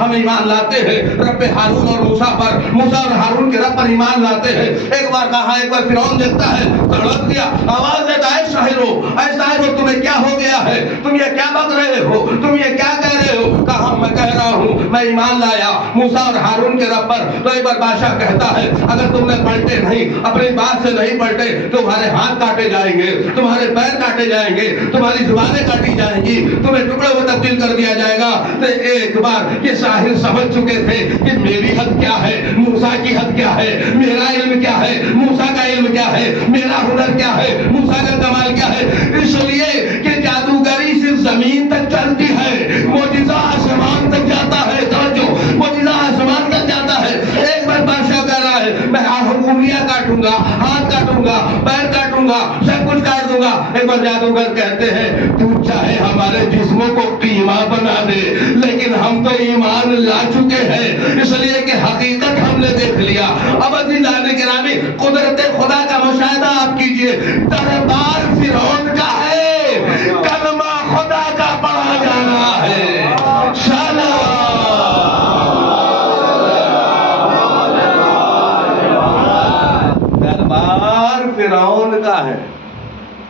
ہم ایمان لاتے ہیں رب ہارون اور موسیٰ پر، موسیٰ اور ہارون کے رب پر ایمان لاتے ہیں۔ ایک بار کہا، ایک بار فرعون دیکھتا ہے، تڑپ گیا، آواز دیتا ہے شاہرو، اے شاہرو تمہیں کیا ہو گیا ہے؟ تم یہ کیا بک رہے ہو؟ تم یہ کیا کہہ رہے ہو؟ کہا میں کہہ رہا ہوں میں ایمان لایا موسیٰ اور ہارون کے رب پر۔ تو ایک بار بادشاہ کہتا ہے اگر تم نے پلٹے نہیں، اپنی بات سے نہیں پلٹے، تمہارے ہاتھ کاٹے جائیں گے، تمہارے پیر کاٹے جائیں گے، تمہاری زبانیں کاٹی جائیں گی، تمہیں ٹکڑے میں تبدیل کر دیا جائے گا۔ تو ایک بار یہ ساحر سمجھ چکے تھے کہ میری حد کیا ہے، موسیٰ کی حد کیا ہے، میرا علم کیا ہے، موسیٰ کا علم کیا ہے، میرا ہنر کیا ہے، موسیٰ کا کمال کیا ہے۔ اس لیے کہ جادوگری صرف زمین تک چلتی ہے، معجزہ آسمان تک جاتا ہے۔ توجہ، معجزہ آسمان تک جاتا ہے۔ ایک بار بادشاہ کہہ رہا ہے میں انگلیاں کاٹوں گا، ہاتھ کاٹوں گا، پیر کاٹوں گا، سب کچھ کاٹ دوں گا۔ ایک بار جادوگر کہتے ہیں تو چاہے ہمارے جسموں کو قیمہ بنا دے، لیکن ہم تو ایمان لا چکے ہیں، اس لیے کہ حقیقت ہم نے دیکھ لیا۔ اب عزیزان گرامی، قدرت خدا کا مشاہدہ آپ کیجئے، دربار فرعون کا ہے، کلمہ خدا کا پڑھا جا رہا ہے۔ دربار فرعون کا ہے،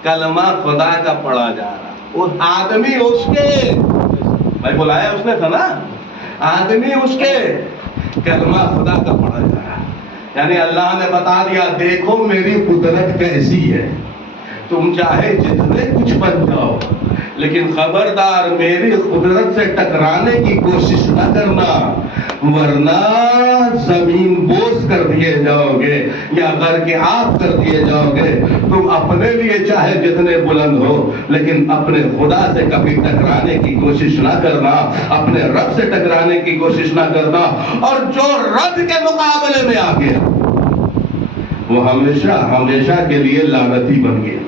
کلمہ خدا کا پڑھا جا رہا۔ اس آدمی اس کے، بھائی بلایا اس نے تھا نا، آدمی اس کے، کلمہ خدا کا پڑھا جا رہا۔ یعنی اللہ نے بتا دیا دیکھو میری قدرت کیسی ہے، تم چاہے جتنے کچھ بن جاؤ لیکن خبردار میری قدرت سے ٹکرانے کی کوشش نہ کرنا، ورنہ زمین بوس کر دیے جاؤ گے یا غرق آب کر دیے جاؤ گے۔ تم اپنے لیے چاہے جتنے بلند ہو لیکن اپنے خدا سے کبھی ٹکرانے کی کوشش نہ کرنا، اپنے رب سے ٹکرانے کی کوشش نہ کرنا۔ اور جو رب کے مقابلے میں آ گیا وہ ہمیشہ ہمیشہ کے لیے لعنتی بن گیا،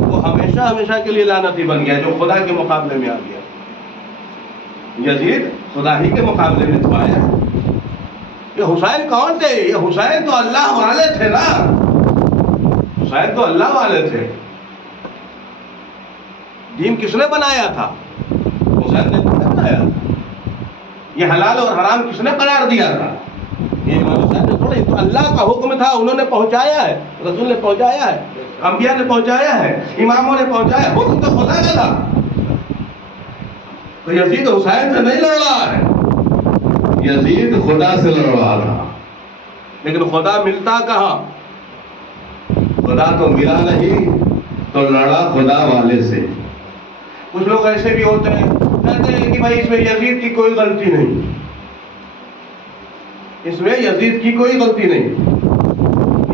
وہ ہمیشہ ہمیشہ کے لیے لعنتی بن گیا جو خدا کے مقابلے میں آ گیا۔ یزید خدا ہی کے مقابلے میں تو آیا۔ یہ حسین کون تھے؟ یہ حسین تو اللہ والے تھے نا، حسین تو اللہ والے تھے۔ دین کس نے بنایا تھا؟ حسین نے بنایا تھا۔ یہ حلال اور حرام کس نے قرار دیا تھا؟ یہ امام حسین نے تھوڑا، تو اللہ کا حکم تھا، انہوں نے پہنچایا ہے، رسول نے پہنچایا ہے، انبیاء نے پہنچایا ہے، اماموں نے پہنچایا، حکم تو خدا کا تھا۔ تو یزید حسین سے نہیں لڑ رہا ہے، یزید خدا سے لڑ رہا تھا۔ لیکن خدا ملتا کہاں؟ خدا تو ملا نہیں، تو لڑا خدا والے سے۔ کچھ لوگ ایسے بھی ہوتے ہیں کہتے ہیں کہ بھائی اس میں یزید کی کوئی غلطی نہیں، اس میں یزید کی کوئی غلطی نہیں،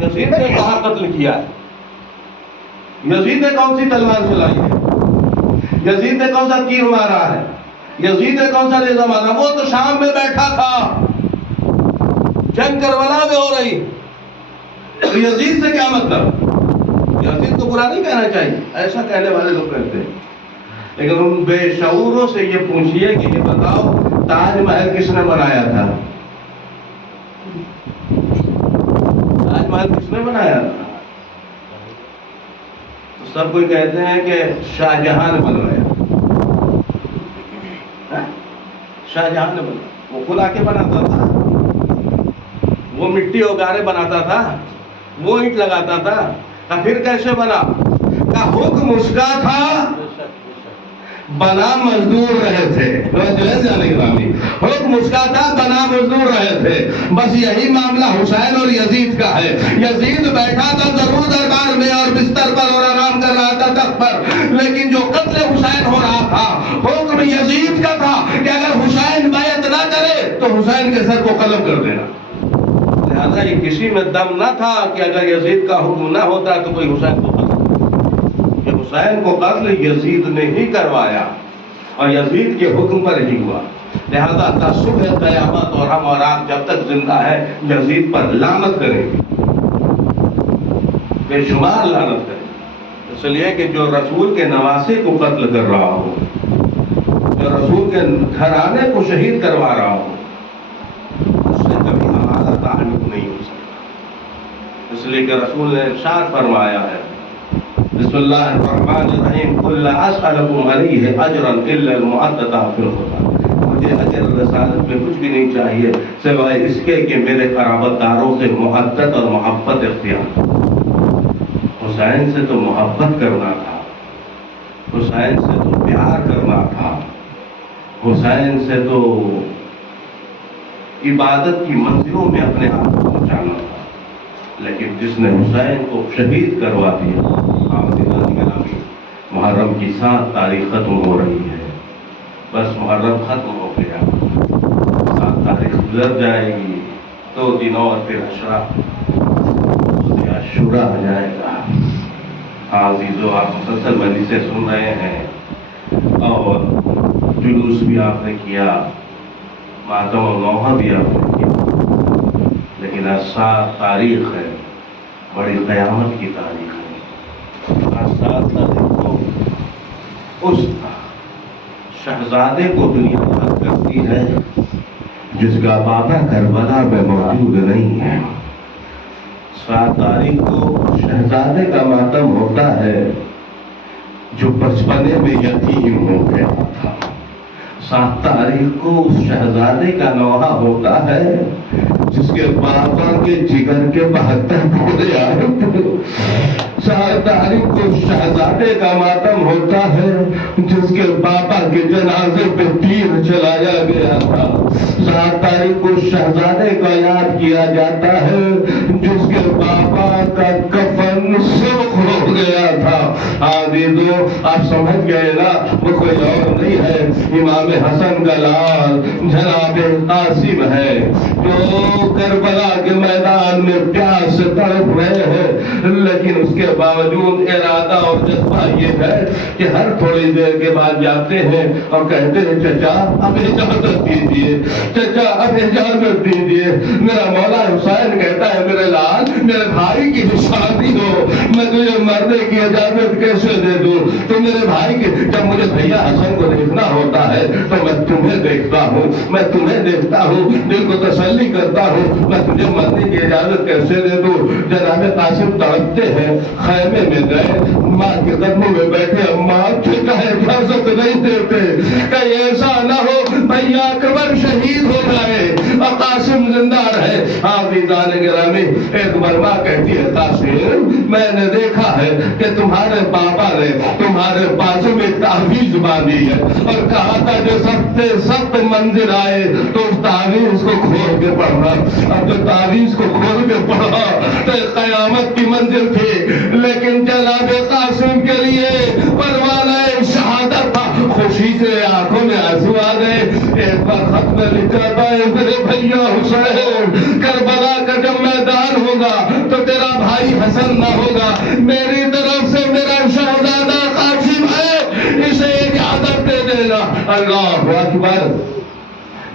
یزید نے کہاں قتل کیا ہے، یزید نے کون سی تلوار چلائی ہے، یزید نے کون سا تیر مارا ہے، یزید نے کون سا نیزہ مارا؟ وہ تو شام میں بیٹھا تھا، جنگ کربلا میں ہو رہی، تو یزید سے کیا مطلب؟ یزید کو برا نہیں کہنا چاہیے، ایسا کہنے والے لوگ کہتے ہیں۔ لیکن ان بے شعوروں سے یہ پوچھئے کہ یہ بتاؤ تاج محل کس نے بنایا تھا؟ تاج محل کس نے بنایا تھا؟ تو سب کوئی کہتے ہیں کہ شاہ جہاں نے بنوایا، شاہ جہاں نے بنایا۔ وہ خود آ کے بناتا تھا، وہ مٹی وغیرہ بناتا تھا، وہ اینٹ لگاتا تھا، پھر کیسے بنا؟ کا حکم اس کا تھا، بنا مزدور رہے تھے، حکم اس کا تھا، بنا مزدور رہے تھے۔ بس یہی معاملہ حسین اور یزید کا ہے۔ یزید بیٹھا تھا ضرور دربار میں اور بستر پر اور آرام کر رہا تھا تخت پر، لیکن جو قتل حسین ہو رہا تھا حکم یزید کا تھا کہ اگر حسین بیعت نہ کرے تو حسین کے سر کو قلم کر دینا۔ لہذا یہ کسی میں دم نہ تھا کہ اگر یزید کا حکم نہ ہوتا تو کوئی حسین کو قتل، یہ حسین کو قتل یزید نے ہی کروایا اور یزید کے حکم پر ہی ہوا۔ لہذا تا صبح قیامت اور ہم اور آپ جب تک زندہ ہے یزید پر لعنت کریں گے، بے شمار لعنت کریں گے۔ اس لیے کہ جو رسول کے نواسے کو قتل کر رہا ہو، جو رسول کے گھرانے کو شہید کروا رہا ہو، اس سے کبھی ہمارا تعلق نہیں ہو سکتا۔ اس لیے کہ رسول نے ارشاد فرمایا ہے، بسم اللہ الرحمن الرحیم، قل لا اسألکم علیہ اجرا الا المعدۃ فی الخطا، مجھے اجر رسالت میں کچھ بھی نہیں چاہیے سوائے اس کے کہ میرے قرابت داروں سے محبت اور محبت اختیار۔ حسین سے تو محبت کرنا تھا، حسین سے تو پیار کرنا تھا، حسین سے تو عبادت کی منزلوں میں اپنے آپ کو پہنچانا تھا، لیکن جس نے حسین کو شہید کروا دیا۔ محرم کی 7 تاریخ ختم ہو رہی ہے، بس محرم ختم ہو گیا، 7 تاریخ گزر جائے گی، 2 دن اور پھر عاشورہ آ جائے گا۔ ہاں عزیزو، آپ مسلسل مجلسیں سن رہے ہیں اور جلوس بھی آپ نے کیا، ماتم و نوحہ بھی آپ نے کیا، لیکن آج 7 تاریخ ہے، بڑی قیامت کی تاریخ ہے۔ آج 7 تاریخ کو اس شہزادے کو دنیا یاد کرتی ہے جس کا بابا کربلا میں موجود نہیں ہے۔ 7 تاریخ کو شہزادے کا ماتم ہوتا ہے جو بچپنے میں یتیم ہو گیا تھا۔ 7 تاریخ کو اس شہزادے کا نوحہ ہوتا ہے جس کے بابا کے جگر کے 72 ٹکڑے آئے تھے۔ 7 تاریخ کو شہزادے کا ماتم ہوتا ہے جس کے بابا کے جنازے پہ تیر چلایا گیا تھا۔ 7 تاریخ کو شہزادے کا یاد کیا جاتا ہے جس کے بابا کا کفن سرخ ہو گیا تھا۔ عزیزو، آپ سمجھ گئے نا، وہ کوئی اور نہیں ہے، امام حسن کا لال جناب قاسم ہے جو کربلا کے میدان میں پیاس سے تڑپ رہے ہیں، لیکن اس کے باوجود ارادہ اور جذبہ یہ ہے کہ ہر تھوڑی دیر کے بعد جاتے ہیں اور کہتے ہیں چچا اب اجازت دیجیے، چچا اب اجازت دیجیے۔ میرا مولا حسین کہتا ہے میرے لال، میرے بھائی کی شادی ہو، میں تجھے مرنے کی اجازت کیسے دے دوں؟ تو میرے بھائی کے جب مجھے بھیا حسن کو دیکھنا ہوتا ہے تو میں تمہیں دیکھتا ہوں، میں تمہیں دیکھتا ہوں، دل کو تسلی کرتا ہوں، میں تجھے مرنے کی اجازت کیسے دے دوں؟ جناب قاسم تڑپتے ہیں، خیمے میں گئے، ماں کے قدموں میں بیٹھے، اماں چچا اجازت نہیں دیتے، کہیں ایسا نہ ہو بھیا اکبر شہید ہو جائے اور قاسم زندہ رہے۔ عزیزان گرامی، ایک بار ماں کہتی ہے قاسم میں نے دیکھا ہے کہ تمہارے بابا نے تمہارے بازو میں تعویذ باندھی ہے اور کہا تھا جو سب سے سخت منزل آئے تو اس تعویذ کو کھول کے پڑھنا۔ اب جو تعویذ کو کھول کے پڑھا تو قیامت کی منزل تھی، لیکن جناب قاسم کے لیے پروانہ شہادت تھا۔ خوشی سے آنکھوں میں آنسو آ گئے۔ ایک بار خط میں لکھا تھا میرے بھیا حسین، کربلا کا جب میدان ہوگا تو تیرا بھائی حسن نہ ہوگا، میری طرف سے میرا شہزادہ قاسم ہے، اسے اجازت دے دینا۔ اللہ اکبر۔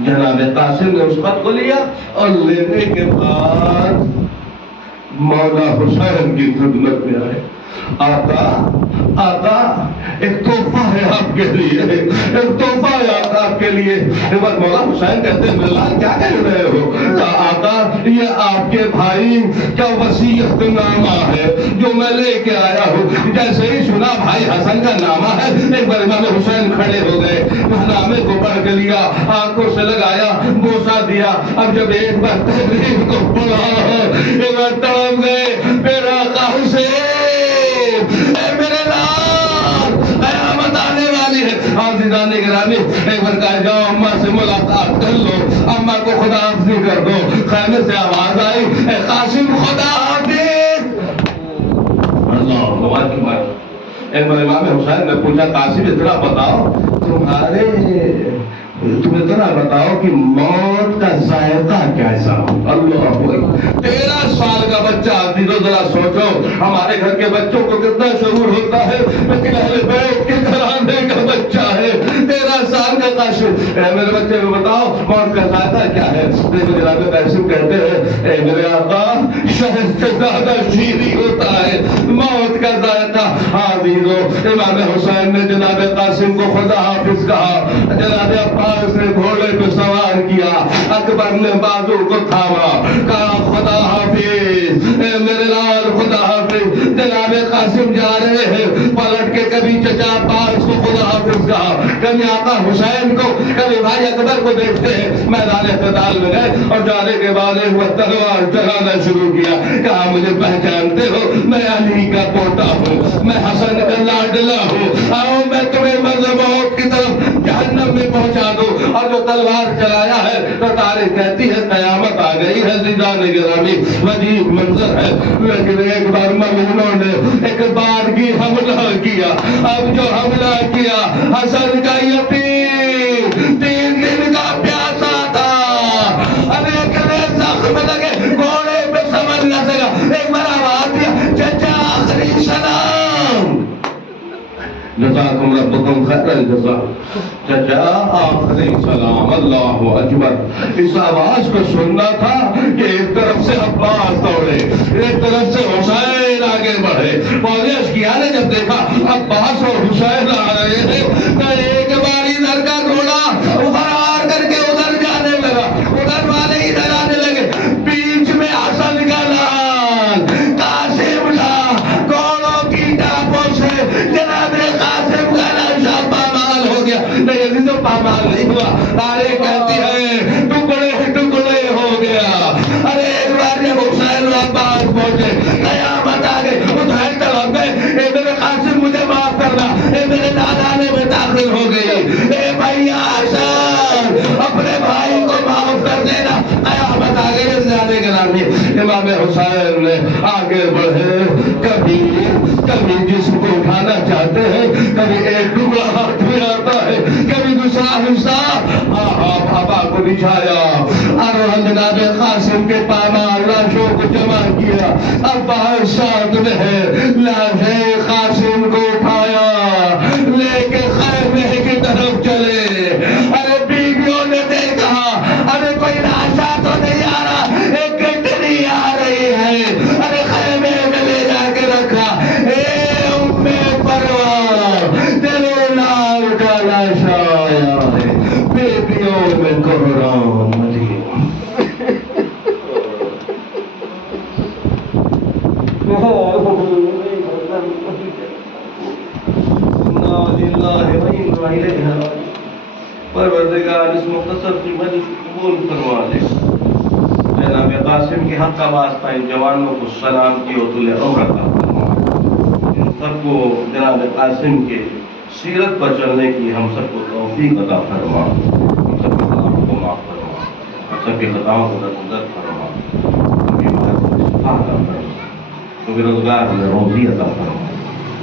جناب قاسم نے اس خط کو لیا اور لینے کے بعد مولا حسین کی خدمت میں آئے۔ آقا آقا ایک تحفہ ہے آپ کے لیے، ایک تحفہ ہے آقا آپ کے لیے۔ ایک بار مولا حسین کہتے ہیں لال کیا کہہ رہے ہو؟ کہا آقا یہ آپ کے بھائی کا وصیت نامہ ہے جو میں لے کے آیا ہوں۔ جیسے ہی سنا بھائی حسن کا نامہ ہے، ایک بار امام حسین کھڑے ہو گئے، نامے کو پڑھ کے لیا، آنکھوں سے لگایا، بوسہ دیا۔ اب جب ایک بار تحریر کو پڑھا، ایک بار تڑپ گئے، میرا آقا حسین اے میرے لال قیامت آنے والی ہے۔ عزیزان گرامی، ایک بار کہا جاؤ اماں سے ملاقات کر لو، اماں کو خدا حافظی کر دو۔ خیمے سے آواز آئی اے قاسم خدا حافظ۔ اللہ اکبر۔ ایک بار امام حسین نے پوچھا قاسم اتنا بتاؤ تمہیں ذرا بتاؤ کہ موت کا ذائقہ کیسا ہو؟ اللہ 13 سال کا بچہ، عزیزو ذرا سوچو ہمارے گھر کے بچوں کو کتنا شعور ہوتا ہے، لیکن اہل بیت کے گھرانے کا بچہ ہے 13 سال کا قاسم۔ میرے بچے کو بتاؤ موت کا ذائقہ کیا ہے؟ دیکھو جناب قاسم کہتے ہیں اے میرے آقا شہد سے زیادہ شیریں ہوتا ہے موت کا ذائقہ۔ عزیزو امام حسین نے جناب قاسم کو خدا حافظ کہا، جناب عباس نے گھوڑے پہ سوار کیا، اکبر نے بازو کو تھاما، کہا خدا حافظ اے میرے لال خدا حافظ۔ جناب قاسم جا رہے ہیں، پلٹ کے کبھی چچا عباس کو خدا حافظ کہا، کبھی آقا حسین کو، کبھی بھائی اکبر کو دیکھتے ہیں میدان اقتدال میں گئے اور جانے کے بعد ایک وقت تلوار چلانا شروع کیا، کہا مجھے پہچانتے ہو، میں علی کا پوتا ہوں، میں حسن کا لاڈلا ہوں، آؤ میں تمہیں موت کی طرف جہنم میں پہنچا دوں۔ اور جو تلوار چلایا ہے تو تاریخ کہتی ہے قیامت آ گئی ہے۔ زیدان گرامی عجیب منظر ہے، لیکن ایک بار مغولوں نے ایک بارگی حملہ کیا۔ اب جو حملہ کیا حسن کا یتیم 3 دن کا پیاسا تھا، اب ایک زخم لگے گھوڑے پہ سمجھ نہ سکا، ایک بار آواز دیا چچا آخری سلام، جزاکم ربکم خیر الجزا، چچا آخری سلام، اللہ اکبر۔ اس آواز کو سننا تھا کہ ایک طرف سے عباس دوڑے، ایک طرف سے حسین آگے بڑھے۔ پولیس کیا نے جب دیکھا عباس اور حسین آ رہے ہیں تو ایک بار ادھر کا گھوڑا فرار کر کے ادھر جانے لگا، ادھر والے ادھر آنے لگے، بیچ میں حسن کا لال قاسم تھا، گھوڑوں کی ٹاپوں سے جناب قاسم کا نقشہ پامال ہو گیا، نہیں تو پامال نہیں ہوا، تاریخ کہتی ہے ٹکڑے ٹکڑے ہو گیا۔ ارے ایک بار جب حسین و عباس پہنچے قیامت آ گئی، ادھر طرف گئے، اے میرے قاسم مجھے معاف کرنا، اے میرے دادا نے میں داخل ہو گئی، اے بھائی حسن اپنے بھائی کو معاف کر دینا، قیامت آ گئی۔ زیادہ گرامی امام حسین نے آگے بڑھے، کبھی جسم کو اٹھانا چاہتے ہیں، کبھی ایک ٹکڑا ہاتھ میں آتا ہے، کبھی دوسرا حصہ آبا کو بچھایا اور جناب قاسم کے پامال لاشوں کو جمع کیا۔ عباس ساتھ میں ہے، لاش قاسم کو اٹھایا لے کے خیمے کی طرف چلے۔ ارے بیویوں نے دیکھا، ارے کوئی ناشا تو نہیں آ رہا، ایک گٹری آ رہی ہے، ارے خیمے میں لے جا کے رکھا، اے امّے پروار تیرے لال کا لاشا آیا ہے، بیٹیوں میں کوہرام ملی۔ پروردگار اس مختصر سی مجلس قبول فرما لے۔ جناب قاسم کے حق کا واسطہ ان جوانوں کو سلام کی عطل عمر عطا فرما، ان سب کو جناب قاسم کے سیرت پر چلنے کی ہم سب کو توفیق عطا فرما، ہم سب کے گناہوں کو معاف فرما، ہم سب کے خطاؤں کو درگزر فرما، ہم بیمار کو شفا عطا فرما، کیونکہ روزگار میں روزی عطا فرما،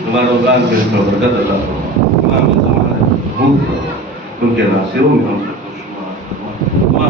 تمہارا روزگار میں برکت عطا فرما، امام زمانہ ظہور فرما، کیونکہ ناصروں میں ہم سب کو شمار فرما۔